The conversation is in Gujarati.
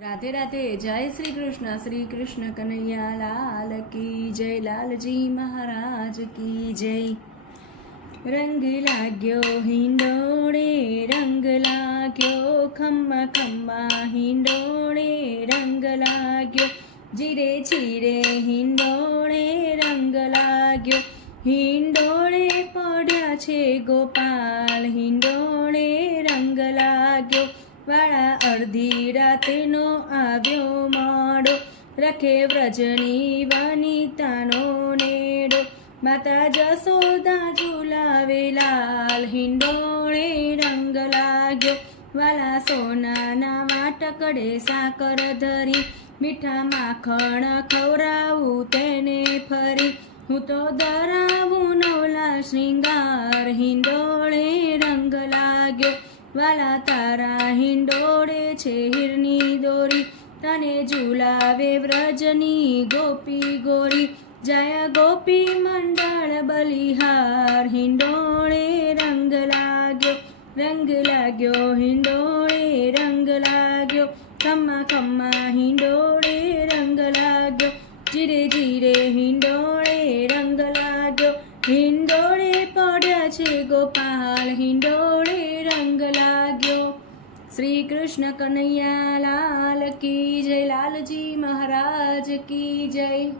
राधे राधे। जय श्री कृष्ण कन्हैया लाल की जय, लालजी महाराज की जय। रंग लाग्यो हिंडोळे, रंग लाग्यो खम्मा खम्मा हिंडोळे, रंग लाग्यो जीरे जीरे हिंडोळे, रंग लाग्यो हिंडोळे पड्या छे गोपाल, हिंडोळे रंग लाग्यो वाळा अर्धी रातेनो આવ્યો મોડો, રખે વ્રજની વનિતાનો નેડો, માતા જસોદા ઝુલાવે લાલ, હિંડોળે રંગ લાગ્યો વાલા સોનાના વાટકડે સાકર ધરી, મીઠા માખણ ખવરાવું તેને ફરી, હું તો ધરાવું નવલા શ્રીંગાર, હિંડોળે રંગ લાગ્યો વાલા તારા હિંડોળે છે હીરની દોરી, તને ઝુલાવે વ્રજની ગોપી ગોરી, જય ગોપી મંડળ બલિહાર, હિંડોળે રંગ લાગ્યો હિંડોળે રંગ લાગ્યો, ખમ્મા ખમ્મા હિંડોળે રંગ લાગ્યો, જીરે જીરે હિંડોળે રંગ લાગ્યો, હિંડોળે પડ્યા છે ગોપાલ, હિંડોળે રંગ લાગ્યો। श्री कृष्ण कन्हैया लाल की जय, लालजी महाराज की जय।